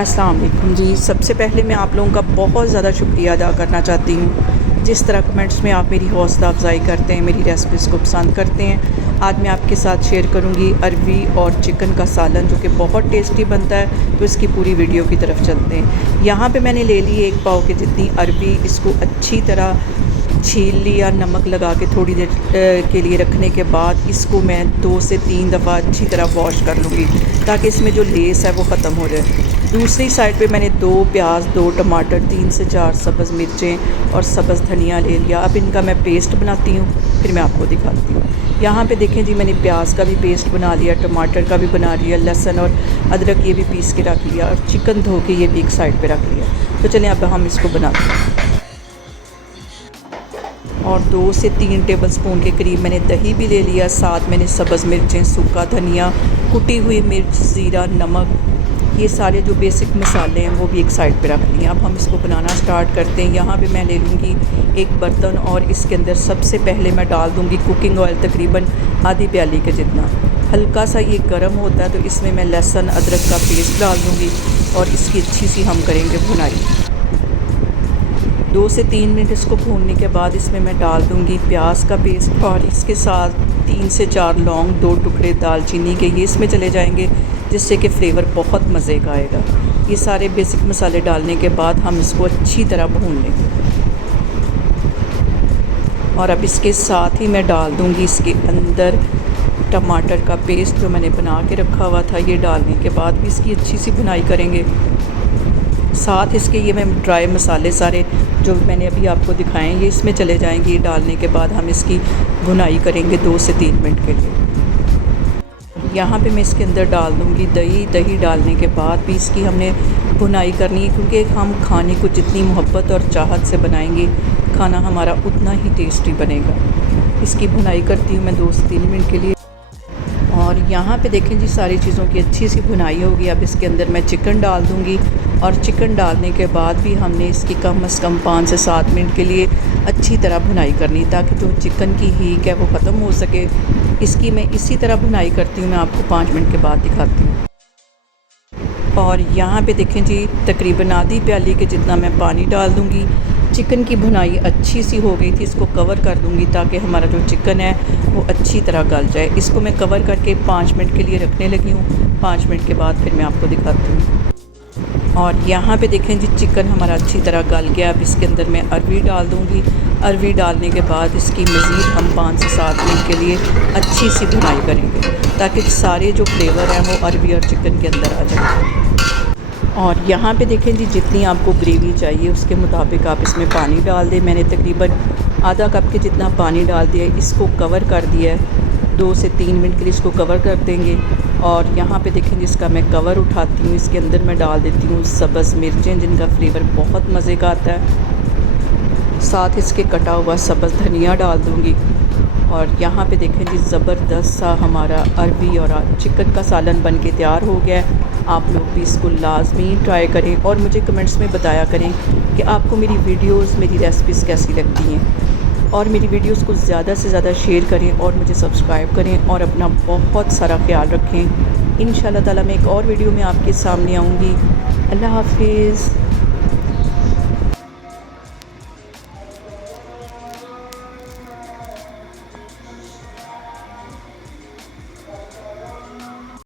अस्सलाम वालेकुम जी। सबसे पहले मैं आप लोगों का बहुत ज़्यादा शुक्रिया अदा करना चाहती हूँ। जिस तरह कमेंट्स में आप मेरी हौसला अफजाई करते हैं, मेरी रेसिपीज़ को पसंद करते हैं। आज मैं आपके साथ शेयर करूँगी अरवी और चिकन का सालन, जो कि बहुत टेस्टी बनता है। तो इसकी पूरी वीडियो की तरफ चलते हैं। यहाँ पे मैंने ले ली 1 पाव के जितनी अरवी। इसको अच्छी तरह छील लिया, नमक लगा के थोड़ी देर के लिए रखने के बाद इसको मैं 2 से 3 दफ़ा अच्छी तरह वॉश कर लूँगी, ताकि इसमें जो लेस है वो ख़त्म हो जाए। दूसरी साइड पे मैंने 2 प्याज, 2 टमाटर, 3 से 4 सब्ज़ मिर्चें और सब्ज़ धनिया ले लिया। अब इनका मैं पेस्ट बनाती हूँ, फिर मैं आपको दिखाती हूँ। यहाँ पे देखें जी, मैंने प्याज का भी पेस्ट बना लिया, टमाटर का भी बना लिया, लहसुन और अदरक ये भी पीस के रख लिया, और चिकन धो के ये भी एक साइड पे रख लिया। तो चलें अब हम इसको बनाते हैं। और 2 से 3 टेबलस्पून के करीब मैंने दही भी ले लिया। साथ मैंने सब्ज़ मिर्चें, सूखा धनिया, कुटी हुई मिर्च, ज़ीरा, नमक, ये सारे जो बेसिक मसाले हैं वो भी एक साइड पे रख लिए। अब हम इसको बनाना स्टार्ट करते हैं। यहाँ पे मैं ले लूँगी एक बर्तन, और इसके अंदर सबसे पहले मैं डाल दूँगी कुकिंग ऑयल, तकरीबन आधी प्याली के जितना। हल्का सा ये गर्म होता है तो इसमें मैं लहसुन अदरक का पेस्ट डाल दूँगी, और इसकी अच्छी सी हम करेंगे भुनाई। 2 से 3 मिनट इसको भूनने के बाद इसमें मैं डाल दूँगी प्याज का पेस्ट, और इसके साथ 3 से 4 लौंग, 2 टुकड़े दालचीनी के, ये इसमें चले जाएंगे, जिससे कि फ़्लेवर बहुत मज़े का आएगा। ये सारे बेसिक मसाले डालने के बाद हम इसको अच्छी तरह भून लेंगे। और अब इसके साथ ही मैं डाल दूँगी इसके अंदर टमाटर का पेस्ट जो मैंने बना के रखा हुआ था। ये डालने के बाद भी इसकी अच्छी सी भुनाई करेंगे। साथ इसके ये मैं ड्राई मसाले सारे जो मैंने अभी आपको दिखाए हैं, ये इसमें चले जाएंगे। डालने के बाद हम इसकी भुनाई करेंगे 2 से 3 मिनट के लिए। यहाँ पे मैं इसके अंदर डाल दूँगी दही। दही डालने के बाद भी इसकी हमने भुनाई करनी है, क्योंकि हम खाने को जितनी मोहब्बत और चाहत से बनाएंगे, खाना हमारा उतना ही टेस्टी बनेगा। इसकी भुनाई करती हूँ मैं 2 से 3 मिनट के लिए। और यहाँ पे देखें जी, सारी चीज़ों की अच्छी सी भुनाई होगी। अब इसके अंदर मैं चिकन डाल दूँगी, और चिकन डालने के बाद भी हमने इसकी कम से कम 5 से 7 मिनट के लिए अच्छी तरह भुनाई करनी, ताकि जो चिकन की हीक है वो ख़त्म हो सके। इसकी मैं इसी तरह भुनाई करती हूँ, मैं आपको 5 मिनट के बाद दिखाती हूँ। और यहाँ पे देखें जी, तकरीबन आधी प्याली के जितना मैं पानी डाल दूँगी। चिकन की भुनाई अच्छी सी हो गई थी, इसको कवर कर दूँगी ताकि हमारा जो चिकन है वो अच्छी तरह गल जाए। इसको मैं कवर करके 5 मिनट के लिए रखने लगी हूँ। 5 मिनट के बाद फिर मैं आपको दिखाती हूँ। और यहाँ पे देखें जी, चिकन हमारा अच्छी तरह गल गया। अब इसके अंदर मैं अरवी डाल दूँगी। अरवी डालने के बाद इसकी मज़ीद हम 5 से 7 मिनट के लिए अच्छी सी भुनाई करेंगे, ताकि सारे जो फ्लेवर हैं वो अरवी और चिकन के अंदर आ जाए। और यहाँ पे देखें जी, जितनी आपको ग्रेवी चाहिए उसके मुताबिक आप इसमें पानी डाल दें। मैंने तकरीबन आधा कप के जितना पानी डाल दिया है। इसको कवर कर दिया है, 2 से 3 मिनट के लिए इसको कवर कर देंगे। और यहाँ पे देखें जिसका मैं कवर उठाती हूँ, इसके अंदर मैं डाल देती हूँ सब्ज़ मिर्चें, जिनका फ्लेवर बहुत मज़े का आता है। साथ इसके कटा हुआ सब्ज़ धनिया डाल दूँगी। और यहाँ पे देखें जी, ज़बरदस्त सा हमारा अरवी और चिकन का सालन बन के तैयार हो गया है। आप लोग भी इसको लाजमी ट्राई करें, और मुझे कमेंट्स में बताया करें कि आपको मेरी वीडियोस, मेरी रेसिपीज़ कैसी लगती हैं। और मेरी वीडियोस को ज़्यादा से ज़्यादा शेयर करें, और मुझे सब्सक्राइब करें, और अपना बहुत सारा ख्याल रखें। इंशाल्लाह ताला मैं एक और वीडियो में आपके सामने आऊँगी। अल्लाह हाफिज़।